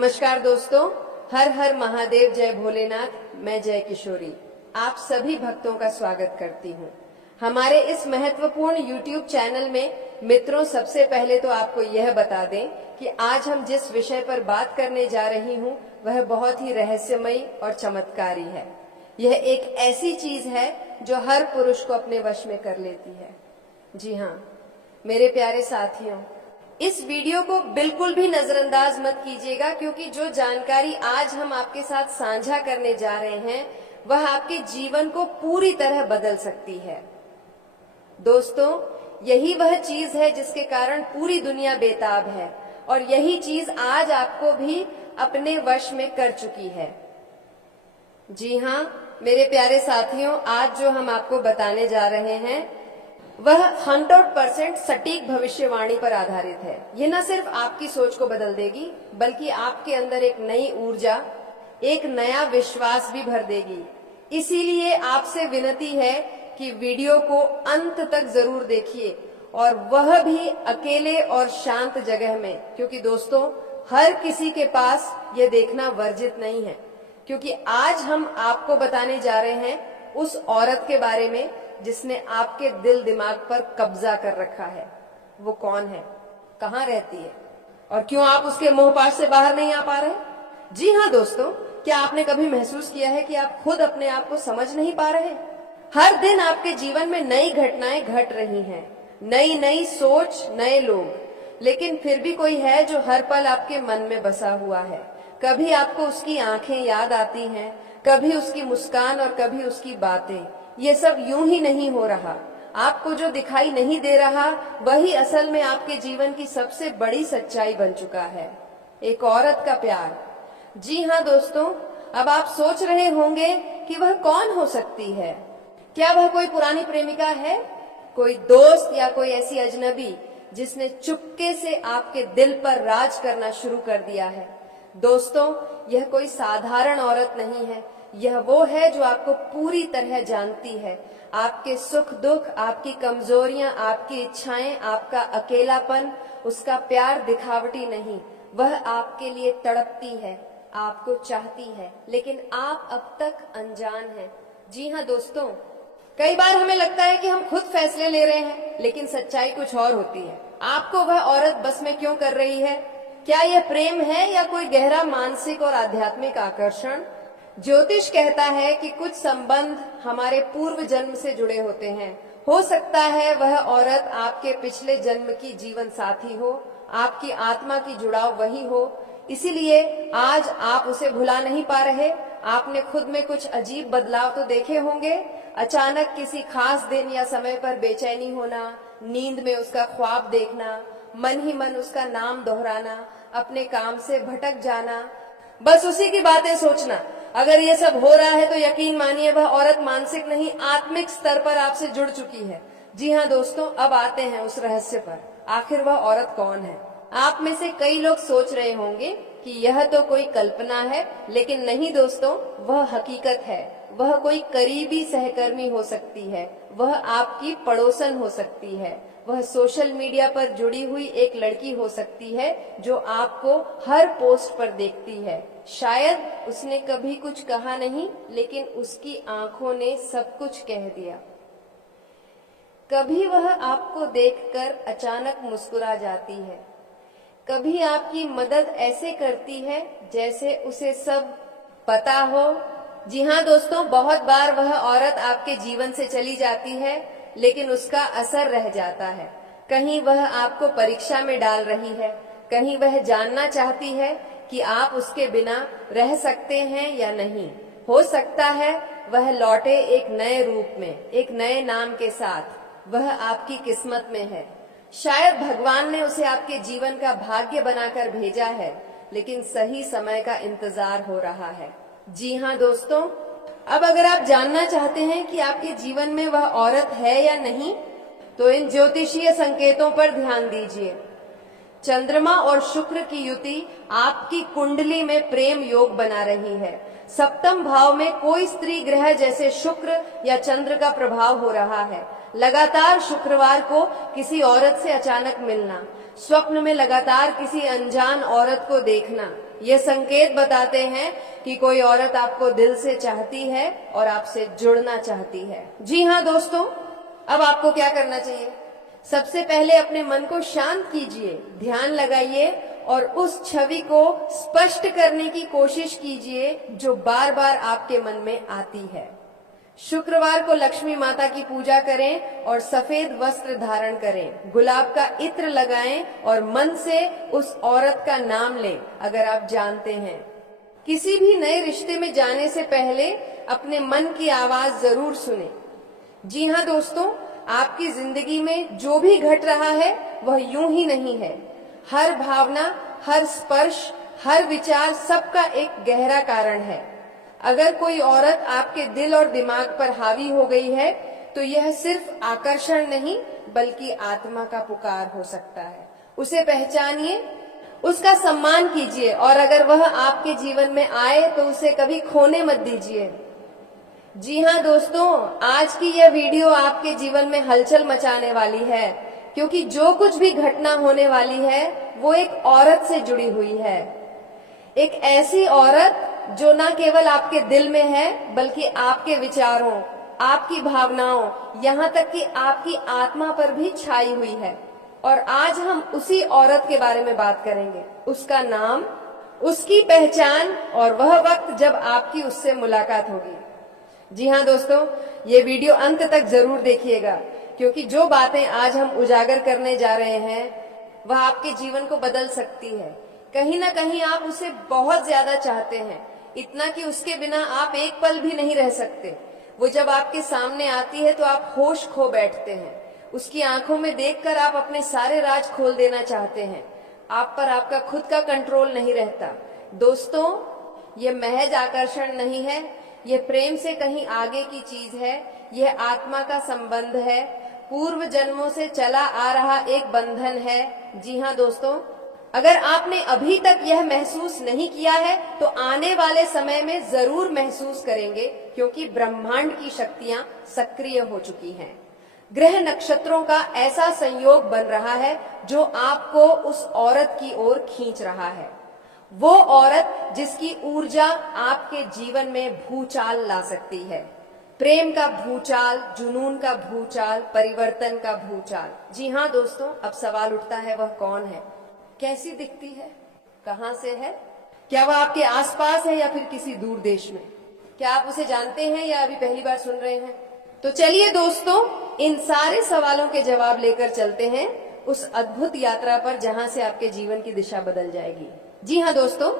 नमस्कार दोस्तों, हर हर महादेव, जय भोलेनाथ। मैं जय किशोरी आप सभी भक्तों का स्वागत करती हूँ हमारे इस महत्वपूर्ण YouTube चैनल में। मित्रों, सबसे पहले तो आपको यह बता दें कि आज हम जिस विषय पर बात करने जा रही हूँ वह बहुत ही रहस्यमयी और चमत्कारी है। यह एक ऐसी चीज है जो हर पुरुष को अपने वश में कर लेती है। जी हाँ मेरे प्यारे साथियों, इस वीडियो को बिल्कुल भी नजरअंदाज मत कीजिएगा, क्योंकि जो जानकारी आज हम आपके साथ साझा करने जा रहे हैं वह आपके जीवन को पूरी तरह बदल सकती है। दोस्तों, यही वह चीज है जिसके कारण पूरी दुनिया बेताब है, और यही चीज आज आपको भी अपने वश में कर चुकी है। जी हाँ मेरे प्यारे साथियों, आज जो हम आपको बताने जा रहे हैं वह 100% सटीक भविष्यवाणी पर आधारित है। यह न सिर्फ आपकी सोच को बदल देगी, बल्कि आपके अंदर एक नई ऊर्जा, एक नया विश्वास भी भर देगी। इसीलिए आपसे विनती है कि वीडियो को अंत तक जरूर देखिए, और वह भी अकेले और शांत जगह में, क्योंकि दोस्तों हर किसी के पास यह देखना वर्जित नहीं है। क्योंकि आज हम आपको बताने जा रहे हैं उस औरत के बारे में जिसने आपके दिल दिमाग पर कब्जा कर रखा है। वो कौन है, कहाँ रहती है, और क्यों आप उसके मोहपाश से बाहर नहीं आ पा रहे? जी हाँ दोस्तों, क्या आपने कभी महसूस किया है कि आप खुद अपने आप को समझ नहीं पा रहे? हर दिन आपके जीवन में नई घटनाएं घट रही हैं, नई नई सोच, नए लोग, लेकिन फिर भी कोई है जो हर पल आपके मन में बसा हुआ है। कभी आपको उसकी आंखें याद आती हैं, कभी उसकी मुस्कान, और कभी उसकी बातें। ये सब यूं ही नहीं हो रहा। आपको जो दिखाई नहीं दे रहा वही असल में आपके जीवन की सबसे बड़ी सच्चाई बन चुका है, एक औरत का प्यार। जी हाँ दोस्तों, अब आप सोच रहे होंगे कि वह कौन हो सकती है। क्या वह कोई पुरानी प्रेमिका है, कोई दोस्त, या कोई ऐसी अजनबी जिसने चुपके से आपके दिल पर राज करना शुरू कर दिया है? दोस्तों, यह कोई साधारण औरत नहीं है। यह वो है जो आपको पूरी तरह जानती है, आपके सुख दुख, आपकी कमजोरियां, आपकी इच्छाएं, आपका अकेलापन। उसका प्यार दिखावटी नहीं, वह आपके लिए तड़पती है, आपको चाहती है, लेकिन आप अब तक अनजान हैं। जी हाँ दोस्तों, कई बार हमें लगता है कि हम खुद फैसले ले रहे हैं, लेकिन सच्चाई कुछ और होती है। आपको वह औरत बस में क्यों कर रही है? क्या यह प्रेम है या कोई गहरा मानसिक और आध्यात्मिक आकर्षण? ज्योतिष कहता है कि कुछ संबंध हमारे पूर्व जन्म से जुड़े होते हैं। हो सकता है वह औरत आपके पिछले जन्म की जीवन साथी हो, आपकी आत्मा की जुड़ाव वही हो। इसीलिए आज आप उसे भुला नहीं पा रहे। आपने खुद में कुछ अजीब बदलाव तो देखे होंगे। अचानक किसी खास दिन या समय पर बेचैनी होना, नींद में उसका ख्वाब देखना, मन ही मन उसका नाम दोहराना, अपने काम से भटक जाना, बस उसी की बातें सोचना। अगर ये सब हो रहा है तो यकीन मानिए वह औरत मानसिक नहीं, आत्मिक स्तर पर आपसे जुड़ चुकी है। जी हाँ दोस्तों, अब आते हैं उस रहस्य पर। आखिर वह औरत कौन है? आप में से कई लोग सोच रहे होंगे कि यह तो कोई कल्पना है, लेकिन नहीं दोस्तों, वह हकीकत है। वह कोई करीबी सहकर्मी हो सकती है, वह आपकी पड़ोसन हो सकती है, वह सोशल मीडिया पर जुड़ी हुई एक लड़की हो सकती है जो आपको हर पोस्ट पर देखती है। शायद उसने कभी कुछ कहा नहीं, लेकिन उसकी आंखों ने सब कुछ कह दिया। कभी वह आपको देखकर अचानक मुस्कुरा जाती है, कभी आपकी मदद ऐसे करती है जैसे उसे सब पता हो। जी हाँ दोस्तों, बहुत बार वह औरत आपके जीवन से चली जाती है, लेकिन उसका असर रह जाता है। कहीं वह आपको परीक्षा में डाल रही है, कहीं वह जानना चाहती है कि आप उसके बिना रह सकते हैं या नहीं। हो सकता है वह लौटे एक नए रूप में, एक नए नाम के साथ। वह आपकी किस्मत में है। शायद भगवान ने उसे आपके जीवन का भाग्य बनाकर भेजा है, लेकिन सही समय का इंतजार हो रहा है। जी हाँ दोस्तों, अब अगर आप जानना चाहते हैं कि आपके जीवन में वह औरत है या नहीं, तो इन ज्योतिषीय संकेतों पर ध्यान दीजिए। चंद्रमा और शुक्र की युति आपकी कुंडली में प्रेम योग बना रही है। सप्तम भाव में कोई स्त्री ग्रह जैसे शुक्र या चंद्र का प्रभाव हो रहा है। लगातार शुक्रवार को किसी औरत से अचानक मिलना, स्वप्न में लगातार किसी अनजान औरत को देखना, ये संकेत बताते हैं कि कोई औरत आपको दिल से चाहती है और आपसे जुड़ना चाहती है। जी हाँ दोस्तों, अब आपको क्या करना चाहिए? सबसे पहले अपने मन को शांत कीजिए, ध्यान लगाइए और उस छवि को स्पष्ट करने की कोशिश कीजिए जो बार बार आपके मन में आती है। शुक्रवार को लक्ष्मी माता की पूजा करें और सफेद वस्त्र धारण करें, गुलाब का इत्र लगाएं और मन से उस औरत का नाम लें अगर आप जानते हैं। किसी भी नए रिश्ते में जाने से पहले अपने मन की आवाज जरूर सुने। जी हाँ दोस्तों, आपकी जिंदगी में जो भी घट रहा है वह यूं ही नहीं है। हर भावना, हर स्पर्श, हर विचार, सबका एक गहरा कारण है। अगर कोई औरत आपके दिल और दिमाग पर हावी हो गई है तो यह सिर्फ आकर्षण नहीं बल्कि आत्मा का पुकार हो सकता है। उसे पहचानिए, उसका सम्मान कीजिए और अगर वह आपके जीवन में आए तो उसे कभी खोने मत दीजिए। जी हाँ दोस्तों, आज की यह वीडियो आपके जीवन में हलचल मचाने वाली है, क्योंकि जो कुछ भी घटना होने वाली है वो एक औरत से जुड़ी हुई है। एक ऐसी औरत जो न केवल आपके दिल में है बल्कि आपके विचारों, आपकी भावनाओं, यहाँ तक कि आपकी आत्मा पर भी छाई हुई है। और आज हम उसी औरत के बारे में बात करेंगे, उसका नाम, उसकी पहचान और वह वक्त जब आपकी उससे मुलाकात होगी। जी हाँ दोस्तों, ये वीडियो अंत तक जरूर देखिएगा, क्योंकि जो बातें आज हम उजागर करने जा रहे हैं वह आपके जीवन को बदल सकती है। कहीं ना कहीं आप उसे बहुत ज्यादा चाहते हैं, इतना कि उसके बिना आप एक पल भी नहीं रह सकते। वो जब आपके सामने आती है तो आप होश खो बैठते हैं। उसकी आंखों में देखकर आप अपने सारे राज खोल देना चाहते हैं। आप पर आपका खुद का कंट्रोल नहीं रहता। दोस्तों, ये महज आकर्षण नहीं है, ये प्रेम से कहीं आगे की चीज है। यह आत्मा का संबंध है, पूर्व जन्मों से चला आ रहा एक बंधन है। जी हाँ दोस्तों, अगर आपने अभी तक यह महसूस नहीं किया है तो आने वाले समय में जरूर महसूस करेंगे, क्योंकि ब्रह्मांड की शक्तियां सक्रिय हो चुकी हैं। ग्रह नक्षत्रों का ऐसा संयोग बन रहा है जो आपको उस औरत की ओर खींच रहा है। वो औरत जिसकी ऊर्जा आपके जीवन में भूचाल ला सकती है। प्रेम का भूचाल, जुनून का भूचाल, परिवर्तन का भूचाल। जी हाँ दोस्तों, अब सवाल उठता है, वह कौन है? कैसी दिखती है? कहाँ से है? क्या वह आपके आसपास है या फिर किसी दूर देश में? क्या आप उसे जानते हैं या अभी पहली बार सुन रहे हैं? तो चलिए दोस्तों, इन सारे सवालों के जवाब लेकर चलते हैं उस अद्भुत यात्रा पर जहां से आपके जीवन की दिशा बदल जाएगी। जी हाँ दोस्तों,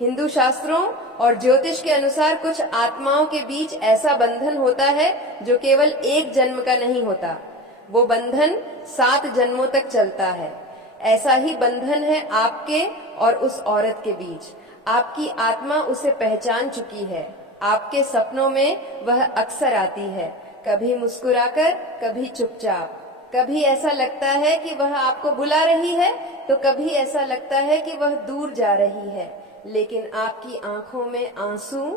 हिंदू शास्त्रों और ज्योतिष के अनुसार कुछ आत्माओं के बीच ऐसा बंधन होता है जो केवल एक जन्म का नहीं होता। वो बंधन 7 जन्मों तक चलता है। ऐसा ही बंधन है आपके और उस औरत के बीच। आपकी आत्मा उसे पहचान चुकी है। आपके सपनों में वह अक्सर आती है, कभी मुस्कुराकर, कभी चुपचाप। कभी ऐसा लगता है कि वह आपको बुला रही है तो कभी ऐसा लगता है कि वह दूर जा रही है, लेकिन आपकी आंखों में आंसू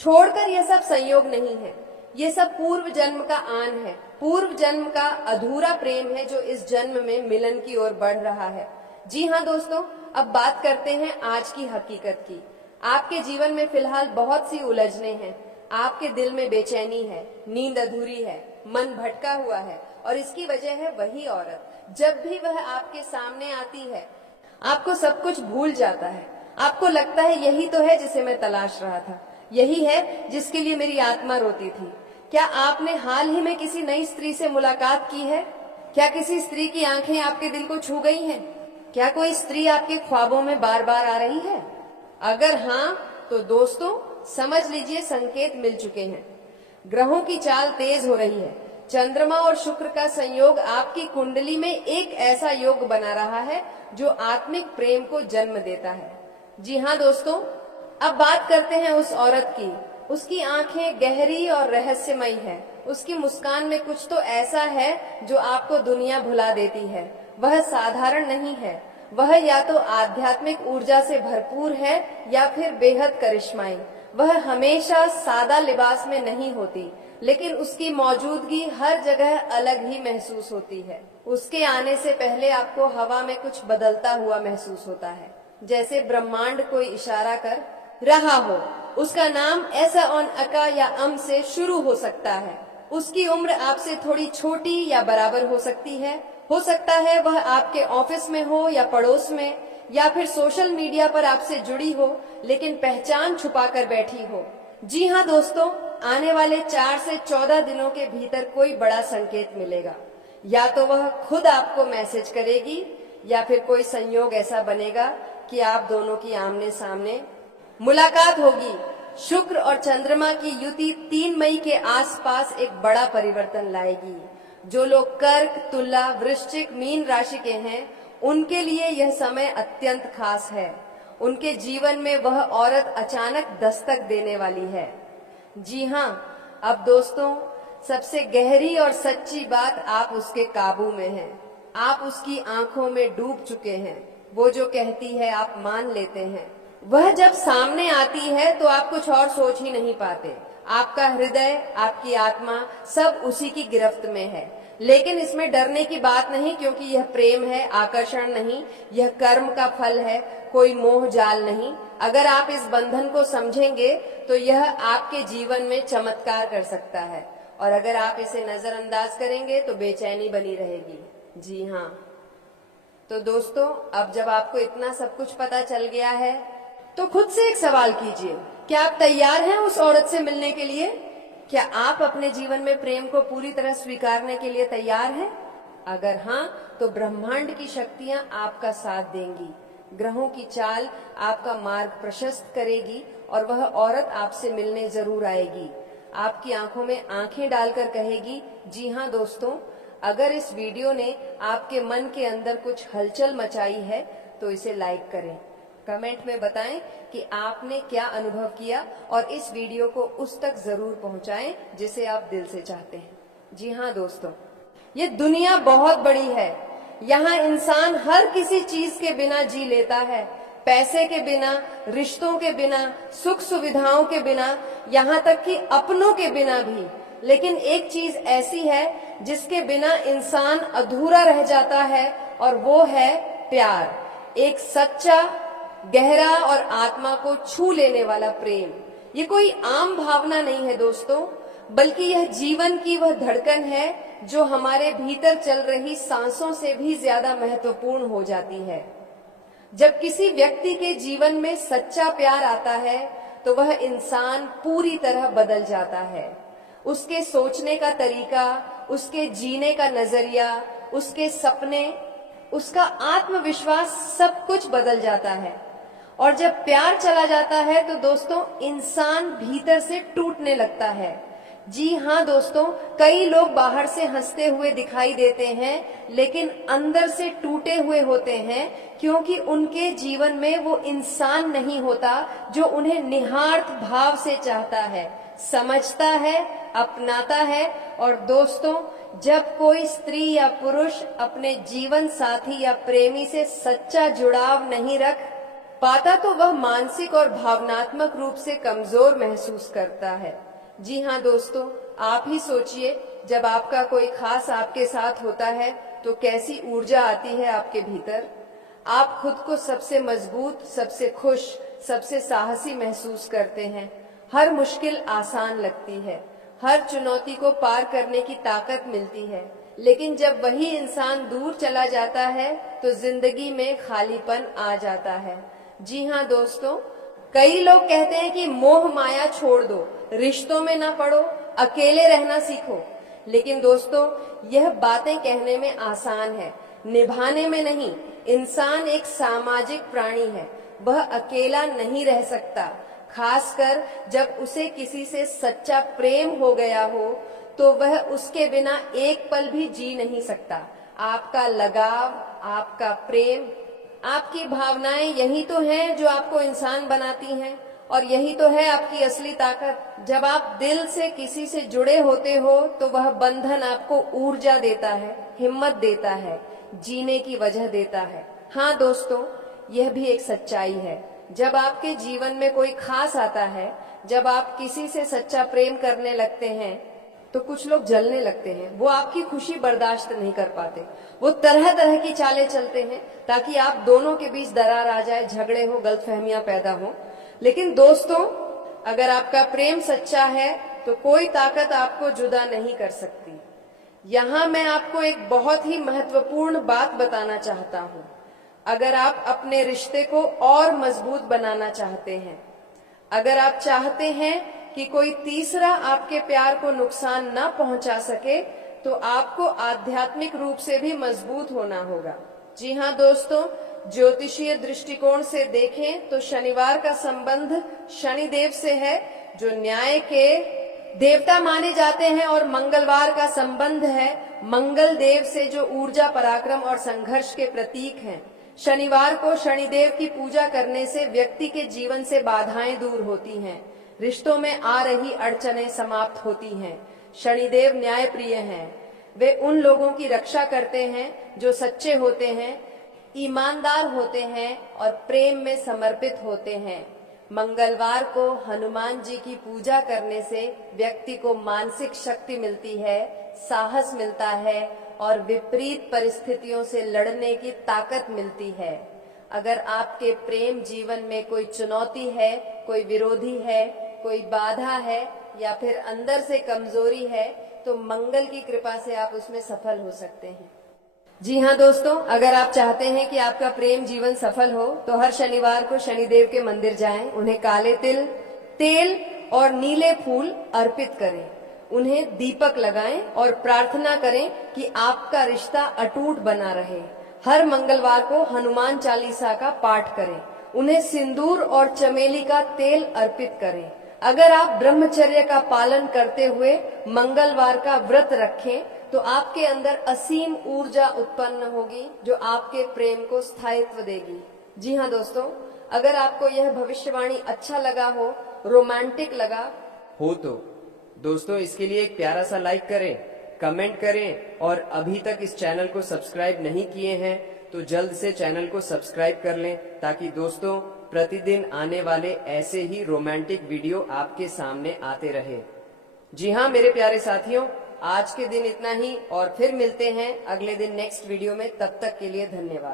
छोड़कर यह सब संयोग नहीं है। ये सब पूर्व जन्म का आन है, पूर्व जन्म का अधूरा प्रेम है जो इस जन्म में मिलन की ओर बढ़ रहा है। जी हाँ दोस्तों, अब बात करते हैं आज की हकीकत की। आपके जीवन में फिलहाल बहुत सी उलझने हैं। आपके दिल में बेचैनी है, नींद अधूरी है, मन भटका हुआ है और इसकी वजह है वही औरत। जब भी वह आपके सामने आती है आपको सब कुछ भूल जाता है। आपको लगता है यही तो है जिसे मैं तलाश रहा था, यही है जिसके लिए मेरी आत्मा रोती थी। क्या आपने हाल ही में किसी नई स्त्री से मुलाकात की है? क्या किसी स्त्री की आंखें आपके दिल को छू गई हैं? क्या कोई स्त्री आपके ख्वाबों में बार बार आ रही है? अगर हाँ तो दोस्तों समझ लीजिए संकेत मिल चुके हैं। ग्रहों की चाल तेज हो रही है। चंद्रमा और शुक्र का संयोग आपकी कुंडली में एक ऐसा योग बना रहा है जो आत्मिक प्रेम को जन्म देता है। जी हाँ दोस्तों, अब बात करते हैं उस औरत की। उसकी आंखें गहरी और रहस्यमयी है। उसकी मुस्कान में कुछ तो ऐसा है जो आपको दुनिया भुला देती है। वह साधारण नहीं है, वह या तो आध्यात्मिक ऊर्जा से भरपूर है या फिर बेहद करिश्माई। वह हमेशा सादा लिबास में नहीं होती, लेकिन उसकी मौजूदगी हर जगह अलग ही महसूस होती है। उसके आने से पहले आपको हवा में कुछ बदलता हुआ महसूस होता है। जैसे ब्रह्मांड कोई इशारा कर रहा हो। उसका नाम ऐसा ऑन अका या अम से शुरू हो सकता है। उसकी उम्र आपसे थोड़ी छोटी या बराबर हो सकती है। हो सकता है वह आपके ऑफिस में हो या पड़ोस में, या फिर सोशल मीडिया पर आपसे जुड़ी हो लेकिन पहचान छुपा कर बैठी हो। जी हाँ दोस्तों, आने वाले 4 से 14 दिनों के भीतर कोई बड़ा संकेत मिलेगा। या तो वह खुद आपको मैसेज करेगी या फिर कोई संयोग ऐसा बनेगा कि आप दोनों की आमने सामने मुलाकात होगी। शुक्र और चंद्रमा की युति 3 मई के आसपास एक बड़ा परिवर्तन लाएगी। जो लोग कर्क, तुला, वृश्चिक, मीन राशि के हैं, उनके लिए यह समय अत्यंत खास है। उनके जीवन में वह औरत अचानक दस्तक देने वाली है। जी हाँ, अब दोस्तों सबसे गहरी और सच्ची बात, आप उसके काबू में हैं। आप उसकी आंखों में डूब चुके हैं। वो जो कहती है आप मान लेते हैं। वह जब सामने आती है तो आप कुछ और सोच ही नहीं पाते। आपका हृदय, आपकी आत्मा सब उसी की गिरफ्त में है। लेकिन इसमें डरने की बात नहीं, क्योंकि यह प्रेम है, आकर्षण नहीं। यह कर्म का फल है, कोई मोह जाल नहीं। अगर आप इस बंधन को समझेंगे तो यह आपके जीवन में चमत्कार कर सकता है, और अगर आप इसे नजरअंदाज करेंगे तो बेचैनी बनी रहेगी। जी हाँ, तो दोस्तों अब जब आपको इतना सब कुछ पता चल गया है तो खुद से एक सवाल कीजिए, क्या आप तैयार हैं उस औरत से मिलने के लिए? क्या आप अपने जीवन में प्रेम को पूरी तरह स्वीकारने के लिए तैयार हैं? अगर हाँ, तो ब्रह्मांड की शक्तियां आपका साथ देंगी। ग्रहों की चाल आपका मार्ग प्रशस्त करेगी और वह औरत आपसे मिलने जरूर आएगी। आपकी आंखों में आंखें डालकर कहेगी, जी हाँ दोस्तों, अगर इस वीडियो ने आपके मन के अंदर कुछ हलचल मचाई है तो इसे लाइक करें। कमेंट में बताएं कि आपने क्या अनुभव किया, और इस वीडियो को उस तक जरूर पहुंचाएं जिसे आप दिल से चाहते हैं। जी हाँ दोस्तों, ये दुनिया बहुत बड़ी है। यहाँ इंसान हर किसी चीज के बिना जी लेता है। पैसे के बिना, रिश्तों के बिना, सुख सुविधाओं के बिना, यहाँ तक कि अपनों के बिना भी। लेकिन एक चीज ऐसी है जिसके बिना इंसान अधूरा रह जाता है, और वो है प्यार। एक सच्चा, गहरा और आत्मा को छू लेने वाला प्रेम। ये कोई आम भावना नहीं है दोस्तों, बल्कि यह जीवन की वह धड़कन है जो हमारे भीतर चल रही सांसों से भी ज्यादा महत्वपूर्ण हो जाती है। जब किसी व्यक्ति के जीवन में सच्चा प्यार आता है तो वह इंसान पूरी तरह बदल जाता है। उसके सोचने का तरीका, उसके जीने का नजरिया, उसके सपने, उसका आत्मविश्वास सब कुछ बदल जाता है। और जब प्यार चला जाता है तो दोस्तों इंसान भीतर से टूटने लगता है। जी हाँ दोस्तों, कई लोग बाहर से हंसते हुए दिखाई देते हैं लेकिन अंदर से टूटे हुए होते हैं, क्योंकि उनके जीवन में वो इंसान नहीं होता जो उन्हें निहार्थ भाव से चाहता है, समझता है, अपनाता है। और दोस्तों, जब कोई स्त्री या पुरुष अपने जीवन साथी या प्रेमी से सच्चा जुड़ाव नहीं रख पाता तो वह मानसिक और भावनात्मक रूप से कमजोर महसूस करता है। जी हाँ दोस्तों, आप ही सोचिए, जब आपका कोई खास आपके साथ होता है तो कैसी ऊर्जा आती है आपके भीतर। आप खुद को सबसे मजबूत, सबसे खुश, सबसे साहसी महसूस करते हैं। हर मुश्किल आसान लगती है, हर चुनौती को पार करने की ताकत मिलती है। लेकिन जब वही इंसान दूर चला जाता है तो जिंदगी में खालीपन आ जाता है। जी हाँ दोस्तों, कई लोग कहते हैं कि मोह माया छोड़ दो, रिश्तों में ना पड़ो, अकेले रहना सीखो। लेकिन दोस्तों, यह बातें कहने में आसान है, निभाने में नहीं। इंसान एक सामाजिक प्राणी है, वह अकेला नहीं रह सकता। खासकर जब उसे किसी से सच्चा प्रेम हो गया हो तो वह उसके बिना एक पल भी जी नहीं सकता। आपका लगाव, आपका प्रेम, आपकी भावनाएं यही तो हैं जो आपको इंसान बनाती हैं, और यही तो है आपकी असली ताकत। जब आप दिल से किसी से जुड़े होते हो तो वह बंधन आपको ऊर्जा देता है, हिम्मत देता है, जीने की वजह देता है। हाँ दोस्तों, यह भी एक सच्चाई है। जब आपके जीवन में कोई खास आता है, जब आप किसी से सच्चा प्रेम करने लगते हैं, तो कुछ लोग जलने लगते हैं, वो आपकी खुशी बर्दाश्त नहीं कर पाते, वो तरह तरह की चालें चलते हैं ताकि आप दोनों के बीच दरार आ जाए, झगड़े हो, गलतफहमियां पैदा हो। लेकिन दोस्तों, अगर आपका प्रेम सच्चा है तो कोई ताकत आपको जुदा नहीं कर सकती। यहाँ मैं आपको एक बहुत ही महत्वपूर्ण बात बताना चाहता हूँ। अगर आप अपने रिश्ते को और मजबूत बनाना चाहते हैं, अगर आप चाहते हैं कि कोई तीसरा आपके प्यार को नुकसान न पहुंचा सके, तो आपको आध्यात्मिक रूप से भी मजबूत होना होगा। जी हाँ दोस्तों, ज्योतिषीय दृष्टिकोण से देखें तो शनिवार का संबंध शनिदेव से है, जो न्याय के देवता माने जाते हैं, और मंगलवार का संबंध है मंगल देव से, जो ऊर्जा, पराक्रम और संघर्ष के प्रतीक हैं। शनिवार को शनिदेव की पूजा करने से व्यक्ति के जीवन से बाधाएं दूर होती हैं, रिश्तों में आ रही अड़चनें समाप्त होती हैं। शनिदेव न्याय प्रिय हैं, वे उन लोगों की रक्षा करते हैं जो सच्चे होते हैं, ईमानदार होते हैं और प्रेम में समर्पित होते हैं। मंगलवार को हनुमान जी की पूजा करने से व्यक्ति को मानसिक शक्ति मिलती है, साहस मिलता है और विपरीत परिस्थितियों से लड़ने की ताकत मिलती है। अगर आपके प्रेम जीवन में कोई चुनौती है, कोई विरोधी है, कोई बाधा है या फिर अंदर से कमजोरी है, तो मंगल की कृपा से आप उसमें सफल हो सकते हैं। जी हाँ दोस्तों, अगर आप चाहते हैं कि आपका प्रेम जीवन सफल हो तो हर शनिवार को शनिदेव के मंदिर जाएं, उन्हें काले तिल, तेल और नीले फूल अर्पित करें, उन्हें दीपक लगाएं और प्रार्थना करें कि आपका रिश्ता अटूट बना रहे। हर मंगलवार को हनुमान चालीसा का पाठ करें, उन्हें सिंदूर और चमेली का तेल अर्पित करें। अगर आप ब्रह्मचर्य का पालन करते हुए मंगलवार का व्रत रखें तो आपके अंदर असीम ऊर्जा उत्पन्न होगी, जो आपके प्रेम को स्थायित्व देगी। जी हाँ दोस्तों, अगर आपको यह भविष्यवाणी अच्छा लगा हो, रोमांटिक लगा हो तो दोस्तों इसके लिए एक प्यारा सा लाइक करें, कमेंट करें, और अभी तक इस चैनल को सब्सक्राइब नहीं किए हैं तो जल्द से चैनल को सब्सक्राइब कर लें, ताकि दोस्तों प्रतिदिन आने वाले ऐसे ही रोमांटिक वीडियो आपके सामने आते रहे। जी हाँ मेरे प्यारे साथियों, आज के दिन इतना ही, और फिर मिलते हैं अगले दिन नेक्स्ट वीडियो में। तब तक के लिए धन्यवाद।